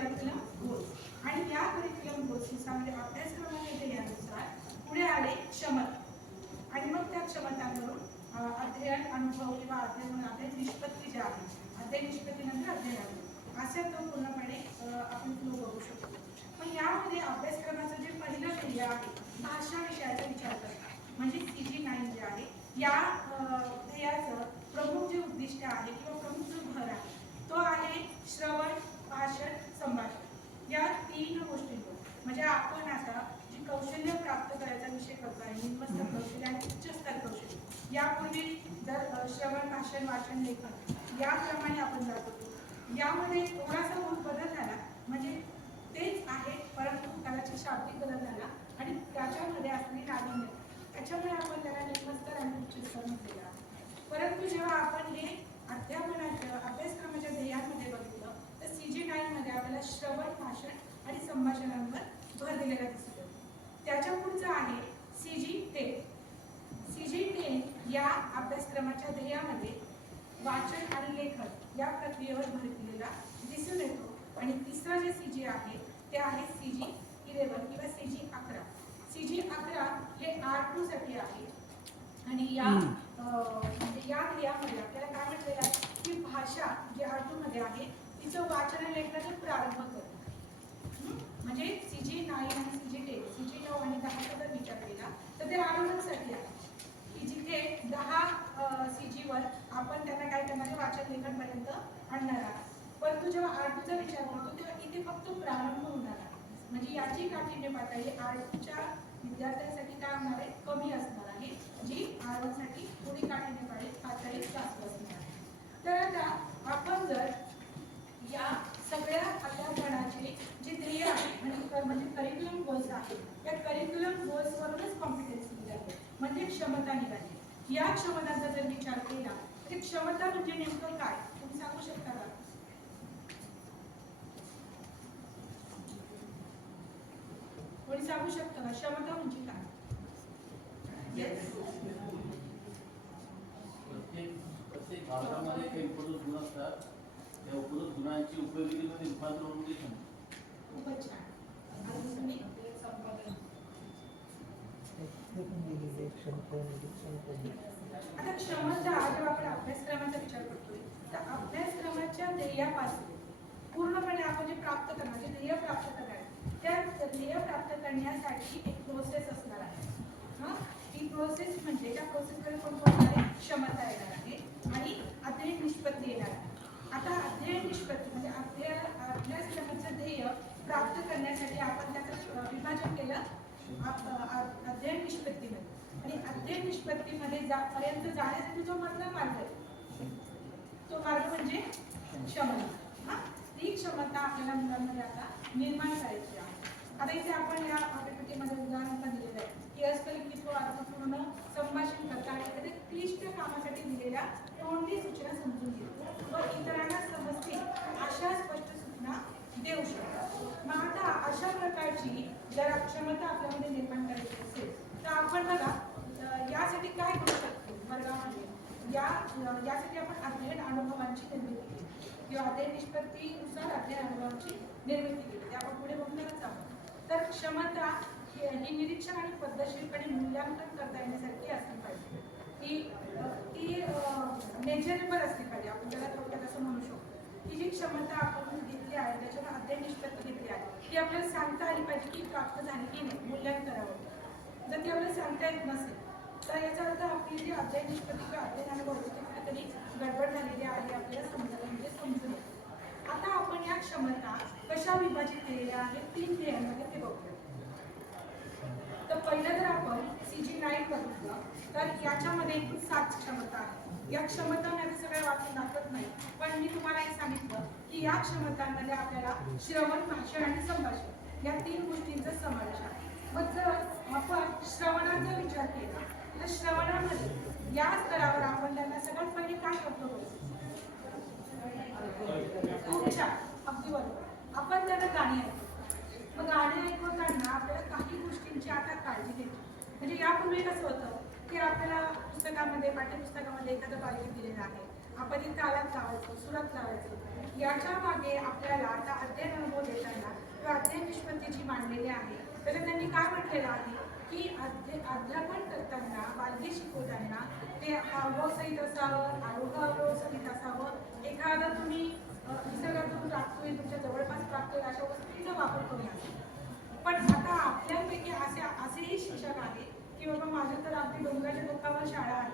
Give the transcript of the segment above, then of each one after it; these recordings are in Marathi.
करिक्युलम गोल आणि या करिक्युलम गोल्समध्ये अभ्यासक्रमाने दिल्यानुसार पुढे आले क्षमता. आणि मग त्या क्षमतांवरून अध्ययन अनुभव किंवा अध्ययन अध्ययन निष्पत्ती ज्या आहे अध्ययन निष्पत्तीनंतर अध्ययन असे तो पूर्णपणे आपण फ्लो बघू शकतो. पण यामध्ये अभ्यासक्रमाचं जे पहिलं ध्येय आहे भाषा विषयाचा विचार करतात म्हणजे सी जी नाईन जे आहे या ध्येयाचं प्रमुख जे उद्दिष्ट आहे किंवा प्रमुख जो भर आहे तो आहे श्रवण भाषण संभाषण. या तीन गोष्टींवर. म्हणजे आपण आता जी कौशल्य प्राप्त करायचा विषय करतो आहे निम्नस्तर कौशल्य आणि उच्चस्तर कौशल्य यापूर्वी जर श्रवण भाषण वाचन लेखन याप्रमाणे आपण जात होतो यामध्ये थोडासा मूल बदल झाला म्हणजे तेच आहे परंतु त्याची शाब्दिक बदल झाला आणि त्याच्यामध्ये असली नाविन्य. त्याच्यामुळे आपण त्याला निम्नस्तर आणि उच्चस्तर म्हटलेलं आहे. परंतु जेव्हा आपण हे अध्यापनाच्या अभ्यासक्रमाच्या ध्येयांमध्ये बघितलं नाईनमध्ये आपल्याला श्रवण भाषण आणि संभाषणांवर भर दिलेला दिसतो. त्याच्या पुढचं आहे C G ten C G ten या अभ्यासक्रमाच्या ध्येयामध्ये वाचन आणि लेखन या प्रक्रियेवर भर दिलेला दिसून येतो. आणि तिसरं जे सी जी आहे ते आहे सी जी इलेवन किंवा सी जी अकरा. सी जी अकरा हे आर टू साठी आहे. आणि या म्हणजे या क्रियामध्ये आपल्याला काय म्हटलेलं आहे? की भाषा जी आर टू मध्ये आहे तिचं वाचन आणि लेखनाचा प्रारंभ करतो. म्हणजे सी जी नाईन आणि C G ten C G नऊ आणि दहाचा जर विचार केला तर ते आरोग्यासाठी आहे. की जिथे दहा सी जीवर आपण त्यांना काय करणार आहे वाचन लेखनपर्यंत आणणार आहात. परंतु जेव्हा आर टूचा विचार करतो तेव्हा इथे फक्त प्रारंभ होणार आहे. म्हणजे याची काठीण्य पातळी आर्टच्या विद्यार्थ्यांसाठी काय होणार आहे? कमी असणार आहे. जी आरसाठी थोडी काठीण्य पातळी पातळी जास्त असणार आहे तर आता आपण जर या सगळ्या अध्यापनाचे जे ध्येय आहे म्हणजे क- म्हणजे करिक्युलम गोल्स आहे या करिक्युलम गोल्सवरूनच कॉम्पिटन्सी निघाली म्हणजे क्षमता निघाली. या क्षमतांचा जर विचार केला तर क्षमता म्हणजे नेमकं काय? तुम्ही सांगू शकता का? कोणी सांगू शकतं का? क्षमता म्हणजे काय? Yes. प्रत्येक प्रत्येक भागामध्ये काही उपलब्ध गुण असतात त्या उपलब्ध गुणांची रूपांतर होऊन ते क्षमता. खूपच छान आणि तुम्ही संपादन आता क्षमता जेव्हा आपण अभ्यासक्रमाचा विचार करतोय. तर अभ्यासक्रमाच्या ध्येयापासून पूर्णपणे आपण जे प्राप्त करणार जे ध्येय प्राप्त करणार त्या ध्येय प्राप्त करण्यासाठी एक प्रोसेस असणार आहे. हं? ती प्रोसेस म्हणजे त्या प्रोसेसकडे कोणकोणत्या क्षमता येणार आहे आणि अध्ययन निष्पत्ती येणार आहे. आता अध्ययन निष्पत्ती म्हणजे अध्ययन अभ्यासक्रमाचं ध्येय प्राप्त करण्यासाठी आपण त्याचं विभाजन केलं. अध्ययन निष्पत्तीमध्ये. आणि अध्ययन निष्पत्तीमध्ये जा पर्यंत जाण्यासाठी जो मधला मार्ग आहे तो मार्ग म्हणजे क्षमता. हा? ती क्षमता आपल्याला मुलांमध्ये आता निर्माण करायची आहे. आता इथे आपण या आकृतीमध्ये उदाहरण पण दिलेलं आहे. की अष्टलिखित व अर्थपूर्ण संभाषण करता आणि एखाद्या क्लिष्ट कामासाठी दिलेल्या तोंडी सूचना समजून घेतो व इतरांना समजते अशा स्पष्ट सूचना देऊ शकतात मग आता अशा प्रकारची जर क्षमता आपल्यामध्ये निर्माण करायची असेल तर आपण बघा यासाठी काय करू शकतो? वर्गामध्ये म्हणजे या यासाठी आपण अध्ययन अनुभवांची निर्मिती केली. किंवा अध्ययन निष्पत्तीनुसार अध्ययन अनुभवांची निर्मिती केली. ते आपण पुढे बघणारच आहोत. तर क्षमता ही निरीक्षण आणि पद्धतशीरपणे मूल्यांकन करता येण्यासारखी असली पाहिजे. ती ती मेजरेबल असली पाहिजे. आपण त्याला थोडक्यात असं म्हणू शकतो. ही जी क्षमता आपण घेतली आहे त्याच्यावर अध्ययन निष्पत्ती घेतली आहे ती आपल्याला सांगता आली पाहिजे की प्राप्त झाली की नाही मूल्यांकनावर. जर ती आपल्याला सांगता येत नसेल तर याचा अर्थ आपली जी अध्याय निष्पत्ती किंवा अध्ययन आणि होती कुठेतरी गडबड झालेली आहे आपल्याला समजायला म्हणजे समजून आता आपण या क्षमता कशा विभाजित केलेल्या आहेत तीन ध्येयांमध्ये ते बघूया. तर पहिलं जर आपण सी जी नाईन बघितलं तर याच्यामध्ये एकूण सात क्षमता आहे या क्षमता मी आता सगळ्या वाचून दाखवत नाही पण मी तुम्हाला हे सांगितलं की या क्षमतांमध्ये आपल्याला श्रवण भाषण आणि संभाषण या तीन गोष्टींचा समावेश आहे. मग जर आपण श्रवणाचा विचार केला तर श्रवणामध्ये. या स्तरावर आपण त्यांना सगळ्यात पहिले काय करतो? खूप अगदी बरोबर. आपण त्यांना गाणी ऐकतो. मग गाणी ऐकवताना आपल्याला काही गोष्टींची आता काळजी घ्यायची. म्हणजे यापूर्वी कसं होतं की आपल्याला पुस्तकामध्ये पाठ्यपुस्तकामध्ये एखादं बारीक दिलेलं आहे. आपण इथं आलात लावायचं सुरात लावायचं. याच्या मागे आपल्याला आता अध्ययन अनुभव देताना कृती मांडलेली आहे. तर त्यांनी काय म्हटलेलं आहे? की अध्य अध्यापन करताना बालगी शिकवताना ते हावभावसहित असावं आरोग्यसहित असावं. एखादं तुम्ही अ, निसर्गातून प्राप्तोय तुमच्या जवळपास प्राप्तोय अशा वस्तूंचा वापर करूया पण आता आपल्यापैकी असे असेही शिक्षक आहेत की बाबा माझं तर अगदी डोंगराच्या टोकावर शाळा आहे.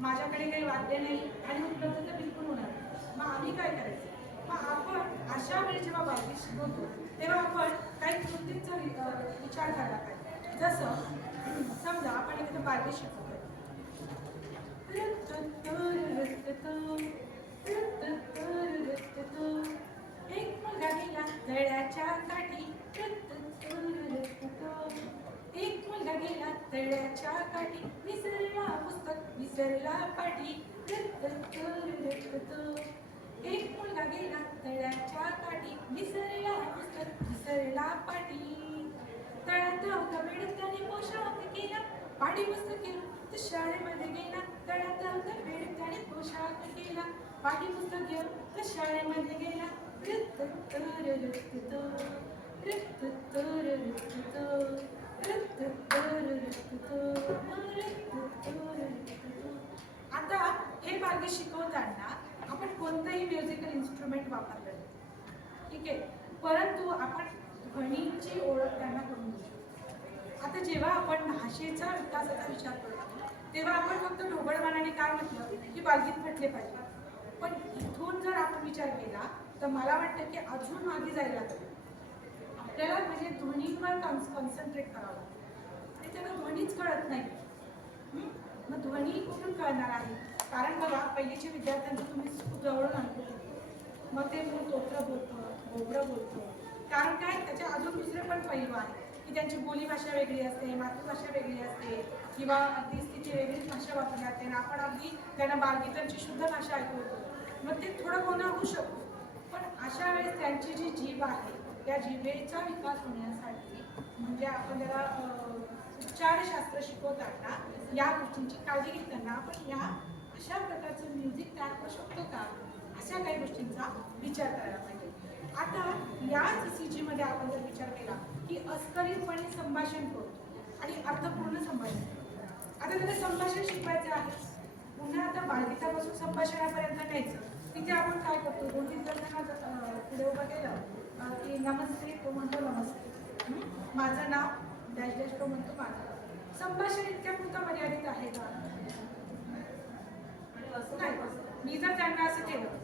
माझ्याकडे काही वाद्य नाही आणि उपलब्ध तर बिलकुल होणार नाही. मग आम्ही काय करायचं? मग आपण अशा वेळी जेव्हा बालकी शिकवतो तेव्हा आपण काही कृतींचा विचार करायला पाहिजे. जसं समजा आपण एखादं बालकी शिकवतोय. एक मुलगा गेला तळ्याच्या काठी एक मुलगा गेला तळ्याच्या काठी विसरला पुस्तक विसरला पाठी एक मुलगा गेला तळ्याच्या काठी. विसरला पुस्तक विसरला पाठी तळ्यात धावता वेळेत त्याने पोशाख केला. पाठी पुस्तक केलं. तर शाळेमध्ये गेला. तळ्यात धावता वेळेत त्याने पोशाख केला. पाठी पुस्तक घेऊन तर शाळेमध्ये गेला. आता कोणतंही म्युझिकल इन्स्ट्रुमेंट वापरलं ठीक आहे? परंतु आपण ध्वनीची ओळख त्यांना करून देऊ शकतो. आता जेव्हा आपण भाषेचा विकासाचा विचार करतो तेव्हा आपण फक्त ढोबळमानाने काय म्हटलं की बालगीत म्हटले पाहिजे. पण इथून जर आपण विचार केला तर मला वाटतं की अजून मागे जायला लागेल. आपल्याला म्हणजे ध्वनीवर कॉन्सन्ट्रेट करावं लागतं. आणि त्याला ध्वनीच कळत नाही. मग ध्वनी कुठून कळणार आहे? कारण बघा पहिलीच्या विद्यार्थ्यांचं तुम्ही खूप जवळून आणतो मग ते मूळ तोत्र बोलतं बोबडं बोलतं. कारण काय? त्याचे अजून दुसरे पण पैलू आहेत. की त्यांची बोलीभाषा वेगळी असते मातृभाषा वेगळी असते किंवा अगदी तिची वेगळीच भाषा वापरली जाते. आणि आपण अगदी त्यांना बालगीतांची शुद्ध भाषा ऐकवतो मग ते थोडं गोंधळ होऊ शकतो. पण अशा वेळेस त्यांची जी जीभ आहे त्या जिभेचा विकास होण्यासाठी म्हणजे आपण त्याला अं, उच्चारशास्त्र शिकवताना या गोष्टींची काळजी घेताना आपण या अशा प्रकारचं म्युझिक तयार करू शकतो का? अशा काही गोष्टींचा विचार करायला पाहिजे. आता याच सी जीमध्ये आपण जर विचार केला की अस्खलितपणे संभाषण करतो आणि अर्थपूर्ण संभाषण आता त्याला संभाषण शिकवायचं आहे. पुन्हा आता बालगीतापासून संभाषणापर्यंत न्यायचं. तिथे आपण काय करतो? दोन तीन जणांना पुढे उभं केलं की नमस्ते तो म्हणतो नमस्ते. माझं नाव डॅश डॅश तो म्हणतो माझं संभाषण इतक्या पुरतं मर्यादित आहे का? नाही मी जर त्यांना असं केलं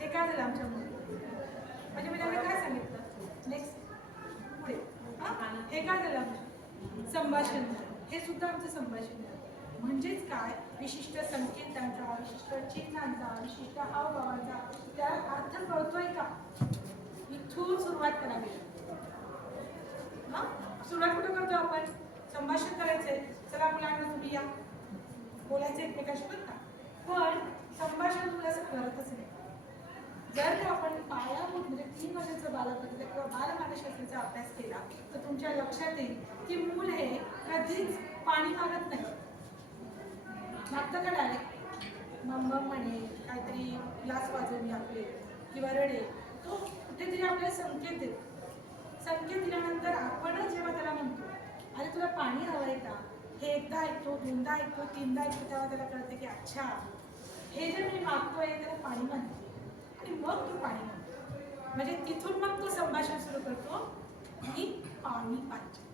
ते काय झालं आमच्या म्हणजे मी त्यांना काय सांगितलं? नेक्स्ट पुढे. हा? हे काय झालं आमचं संभाषण हे सुद्धा आमचं संभाषण झालं. म्हणजेच काय? विशिष्ट संकेतांचा विशिष्ट चिन्हांचा विशिष्ट हावभावांचा त्याला अर्थ कळतोय का? इथून सुरुवात करावी. हा? सुरुवात कुठं करतो आपण? संभाषण करायचंय. चला मुलांना तुम्ही या. बोलायचं एकमेकाशी बरं का? पण संभाषण तुला असं कळतच नाही. जर का आपण पायाभूत म्हणजे तीन वर्षाचं बालपत्र किंवा बालमानसशास्त्राचा अभ्यास केला तर तुमच्या लक्षात येईल की मूल हे कधीच पाणी मागत नाही. मागतं का डायरेक्ट म्हणे काहीतरी ग्लास वाजवली आपले किंवा रडे. तो कुठेतरी आपल्याला संकेत देतो. संकेत दिल्यानंतर आपणच जेव्हा त्याला म्हणतो अरे तुला पाणी हवं आहे का? हे एकदा ऐकतो दोनदा ऐकतो तीनदा ऐकतो तेव्हा त्याला कळतं की अच्छा हे जे मी मागतोय त्याला पाणी म्हणते. आणि मग तू पाणी म्हणतो. म्हणजे तिथून मग तो संभाषण सुरू करतो की पाणी पाहिजे.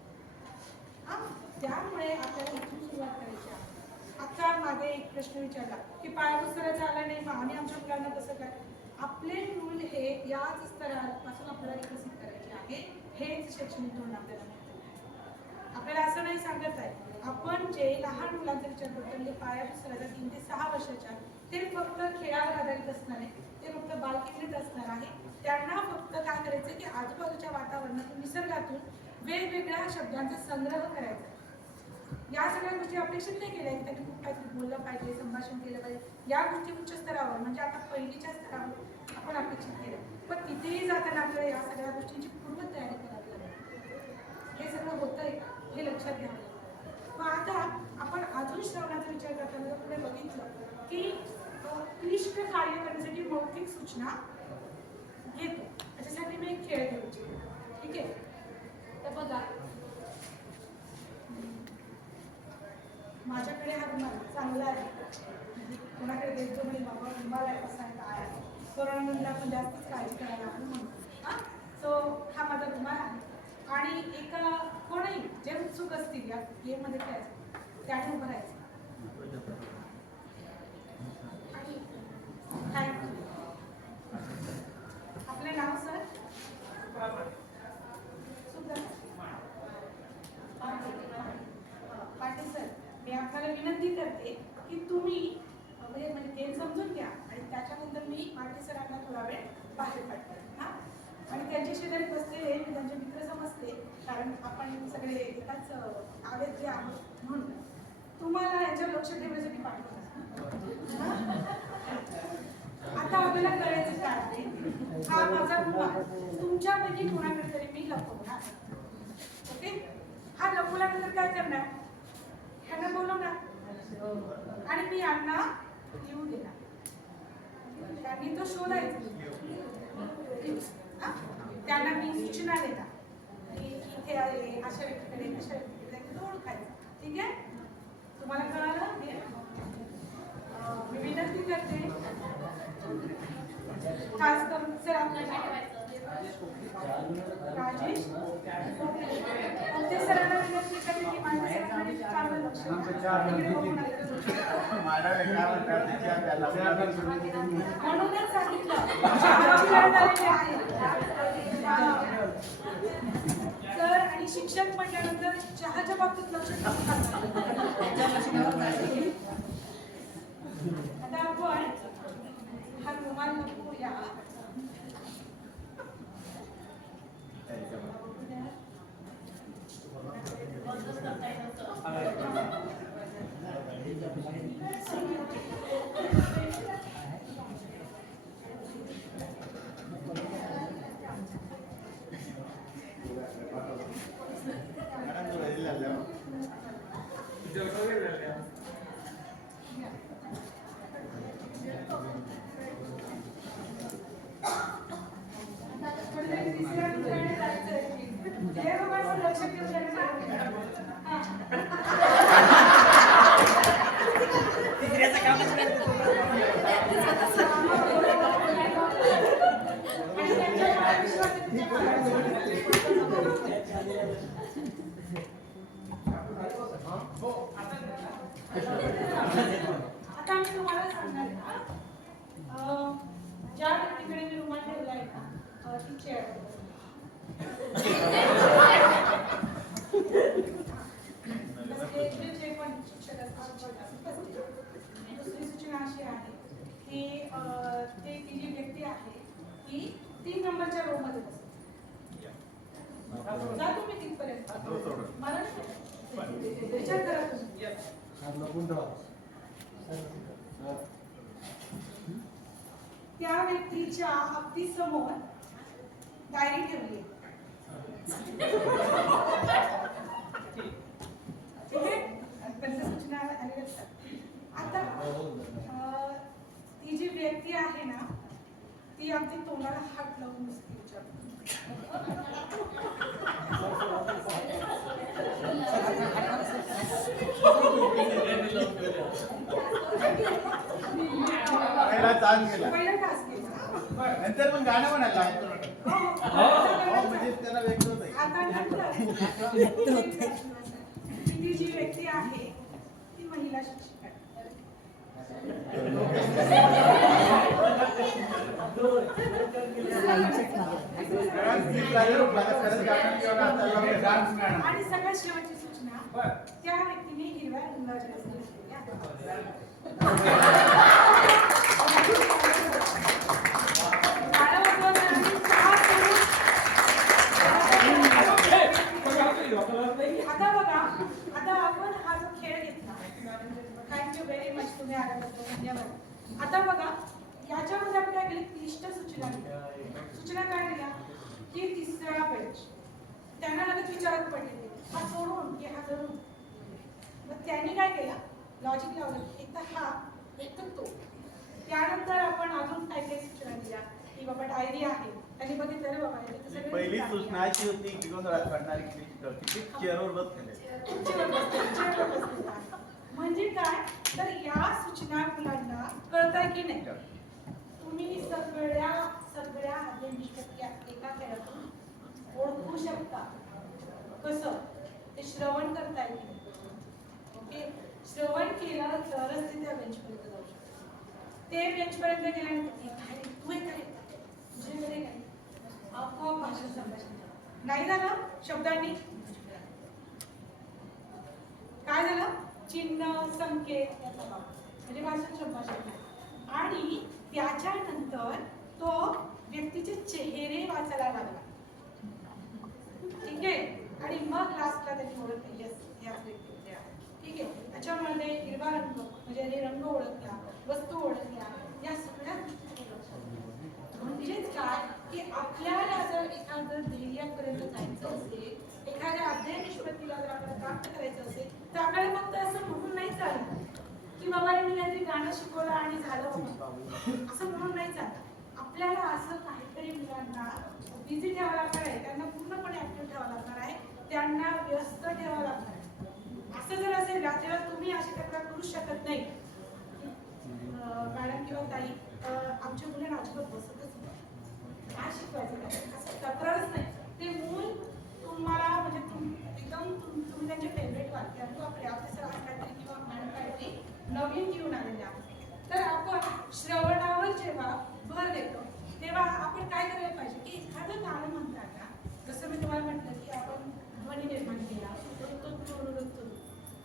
हा त्यामुळे आपल्याला इथून सुरुवात करायची आहे. आता मागे एक प्रश्न विचारला की पायाभूत स्तराचा आला नाही मग आम्ही आमच्या मुलांना कसं काय? आपले मूल हे याच स्तरापासून आपल्याला विकसित करायचे आहे हेच शैक्षणिक धोरण आपल्याला माहिती आपल्याला असं नाही सांगत आहे. आपण जे लहान मुलांचा विचार करतो म्हणजे पायाभूत स्तराचा तीन ते सहा वर्षाच्या ते फक्त खेळावर आधारित असणार आहे. ते फक्त बालकेंद्रित असणार आहे. त्यांना फक्त काय करायचं की आजूबाजूच्या वातावरणातून निसर्गातून वेगवेगळ्या शब्दांचा संग्रह करायचा. या सगळ्या गोष्टी अपेक्षित नाही केल्या की त्यांनी खूप काहीतरी बोललं पाहिजे संभाषण केलं पाहिजे. या गोष्टी उच्च स्तरावर म्हणजे आता पहिलीच्या स्तरावर आपण अपेक्षित केलं. पण तिथेही जाताना आपल्याला या सगळ्या गोष्टींची पूर्वतयारी करावी लागेल. हे सगळं होतंय का? हे लक्षात घ्यावं लागेल. मग आता आपण अजून श्रवणाचा विचार करताना पुढे बघितलं की क्लिष्ट कार्य करण्यासाठी मौखिक सूचना घेतो. त्याच्यासाठी मी एक खेळ घेऊ ठीक आहे? तर बघा. माझ्याकडे हा रुमाल चांगला आहे. कोणाकडे द्यायचो म्हणजे बाबा? रुमाल आहे कसा आहे काय आहे? कोरोना नंतर आपण जास्तच काळजी करायला आपण म्हणतो हां? सो हा माझा रुमाल आहे. आणि एका कोणही जे उत्सुक असतील या गेममध्ये खेळायचं त्याने उभं राहायचं. बसलेले त्यांचे मित्र समजते कारण आपण सगळे एकाच आवेदले आहोत म्हणून. तुम्हाला याच्यावर लक्ष ठेवण्यासाठी पाठवलं आता आपल्याला कळायचं काय आहे? हा माझा कुमार तुमच्यापैकी कोणाकडे तरी मी लपवणार. ओके? हा लपवल्यानंतर काय करणार? ह्यांना बोलवणार? आणि मी यांना येऊ देणार. त्यांनी तो शोधायचा. त्यांना मी सूचना देणार की इथे आहे अशा व्यक्तीकडे अशा व्यक्तीकडे तो ओळखायचं ठीक आहे? तुम्हाला कळालं? हे मी विनंती करते. खास करून सर आपल्याला राजेश ते सरांना विनंती करते की माझ्या सरांकडे चांगलं लक्ष द्या. इकडे बघून ऐकत म्हणूनच सांगितलं चहाची वेळ झालेली आहे. तर आणि शिक्षक म्हटल्यानंतर चहाच्या बाबतीत लक्ष आता आपण हा रुमाल नको या तिसऱ्या ठिकाणी जायचंय. हे बाबांचं लक्ष ठेवून द्यायचं. हा. आणि त्यांच्या मला विश्वास आहे तुमच्या आता मी तुम्हाला सांगणार आहे हा. अं, ज्या व्यक्तीकडे मी रुमाल ठेवला आहे ना अं, ती चेअर जे पण शिक्षक असतात बसले. दुसरी सूचना अशी आहे की अं, ते ती जी व्यक्ती आहे ती तीन नंबरच्या रो मध्ये बसते जातो मी तिथपर्यंत मला नाही विचार करा तुम्ही त्या व्यक्तीच्या अगदी समोर डायरी ठेवली आहे. आता ती जी व्यक्ती आहे ना ती अगदी तोंडाला हात लावून बसते विचार पहिला नंतर मग गाणं म्हणायला हो, हो. म्हणजे त्याला व्यक्त होत नंतर. ती जी व्यक्ती आहे ती महिला शिक्षक. आहे आणि सगळ्यात शेवटची सूचना त्या व्यक्तीने हिरव्या रंगाच्या आता बघा आता आपण हा जो खेळ घेतला थँक्यू व्हेरी मच तुम्ही आल्याबद्दल धन्यवाद. आता बघा याच्यामध्ये आपण काय केली? क्लिष्ट सूचना दिल्या सूचना काय दिल्या की तिसरा पेज त्यांना लगेच विचारत पडलेली हा सोडून की हा धरून. मग त्यांनी काय केलं? लॉजिक लावलं एक तर हा एक तर तो. त्यानंतर आपण अजून काय काय सूचना दिल्या? की बाबा डायरी आहे. पहिली आहे. सूचना अशी होती की गोंधळात पडणारी किती चेअरवर बस आहे. म्हणजे काय? तर या सूचना मुलांना कळताय की नाही? तुम्ही सगळ्या सगळ्या आद्य निष्पत्ती एका खेळातून ओळखू शकता. कसं? ते श्रवण करता श्रवण केलं तरच ते त्या बेंचपर्यंत जाऊ शकतात ते बेंचपर्यंत गेल्यानंतर "ए, काय रे? तू हे काय तुझ्याकडे काय आपोआप भाषण संभाषण नाही झालं? शब्दांनी? काय झालं? चिन्ह संकेत याचा म्हणजे भाषण संभाषण आणि त्याच्यानंतर तो व्यक्तीचे चेहरे वाचायला लागला. ठीक आहे? आणि मग लास्टला त्याची ओळख केली असते. याच व्यक्तीचे ठीक आहे? त्याच्यामध्ये हिरवा रंग म्हणजे रंग ओळखला वस्तू ओळखल्या या सगळ्या लक्षात म्हणजेच काय? की आपल्याला जर एखादं ध्येयापर्यंत जायचं असेल एखाद्या अध्याय निष्पत्तीला जर आपल्याला प्राप्त करायचं असेल तर आपल्याला फक्त असं म्हणून नाही चालत. की बाबा मी काहीतरी गाणं शिकवलं आणि झालं असं म्हणून नाही चालत. आपल्याला असं काहीतरी मुलांना बिझी ठेवावं लागणार आहे त्यांना पूर्णपणे ऍक्टिव्ह ठेवावं लागणार आहे त्यांना व्यस्त ठेवावं लागणार आहे. असं जर असेल ना तेव्हा तुम्ही अशी तक्रार करू शकत नाही. मॅडम किंवा ताई आमच्या मुलं अजिबात बसतच नाही काय शिकवायचं असं तक्रारच नाही. ते मूल तुम्हाला म्हणजे तुम एकदम तुम- तुम्ही त्यांचे फेवरेट वाटते आणि आपले आपले सर काहीतरी किंवा मॅडम काहीतरी नवीन घेऊन आलेले आहेत तर आपण श्रवणावर जेव्हा भर देतो तेव्हा आपण काय करायला पाहिजे? की एखादं गाणं म्हणताना जसं मी तुम्हाला म्हटलं की आपण ध्वनी निर्माण केला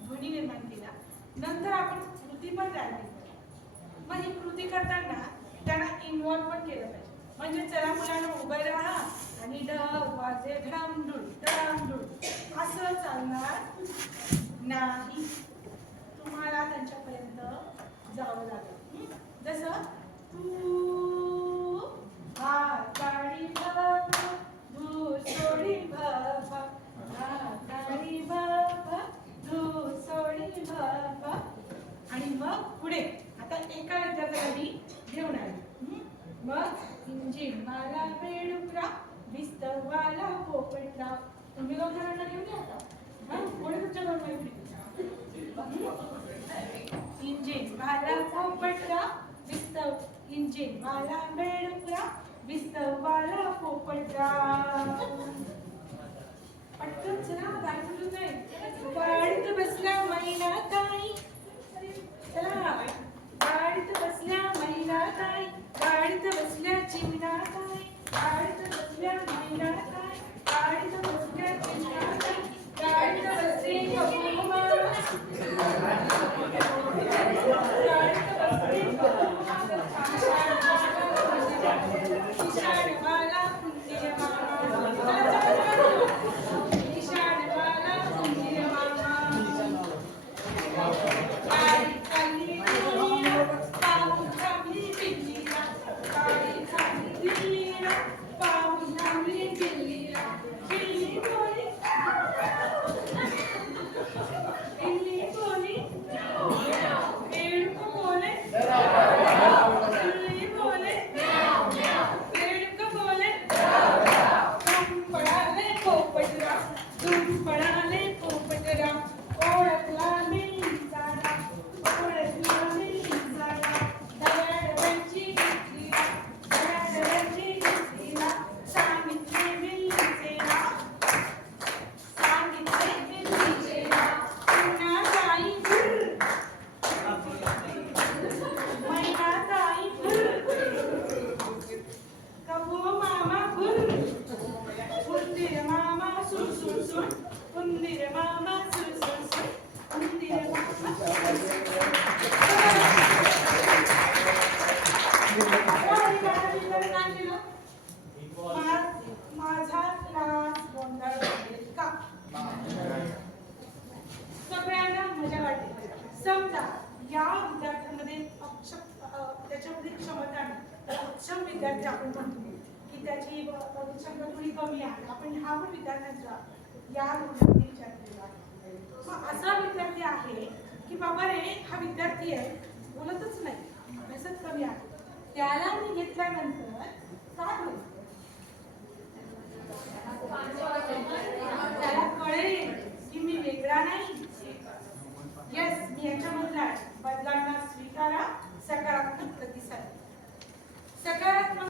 ध्वनी निर्माण केला नंतर आपण कृती पण तयार केली मग ही कृती करताना त्यांना इन्व्हॉल्व पण केलं पाहिजे. म्हणजे चला मुलांना उभं राहा आणि ड वाजे ढामढुळ ढामढुळ असं चालणार नाही. तुम्हाला त्यांच्यापर्यंत जावं लागेल. जसं तू आकाळी बाबा धू सोडी बाबा आकाळी बाबा धू सोडी बाबा आणि मग पुढे. फक्त एका विद्यार्थ्यासाठी घेऊन आले मग इंजिन वाला बेडुकरा विस्तवाला पोपटला तुम्ही दोन जणांना घेऊन या आता. हा? कोणी तुमच्या दोन मैत्री इंजिन वाला पोपटला विस्तव इंजिन वाला बेडुकरा विस्तवाला पोपटला पटकन चला बाहेर नाही गाडीत बसल्या महिला ताई. चला गाडीत बसल्या महिला ताई गाडीत बसल्या चिमणा ताई गाडीत बसल्या महिला ताई गाडीत बसल्या चिमणा गाडीत बसले कपूमा समजा या विद्यार्थ्यांमध्ये अक्षम त्याच्यामध्ये क्षमता नाही. अक्षम विद्यार्थी आपण म्हणतो की त्याची क्षमता थोडी कमी आहे. आपण हा पण विद्यार्थ्यांचा या गोष्टी विचार केला मग असा विद्यार्थी आहे की बाबा रे हा विद्यार्थी आहे बोलतच नाही. अभ्यासच कमी आहे. त्याला मी घेतल्यानंतर काय होईल? त्याला कळेल की मी वेगळा नाही. यस मी याच्यामधला आहे. बदलांना स्वीकारा. सकारात्मक प्रतिसाद. सकारात्मक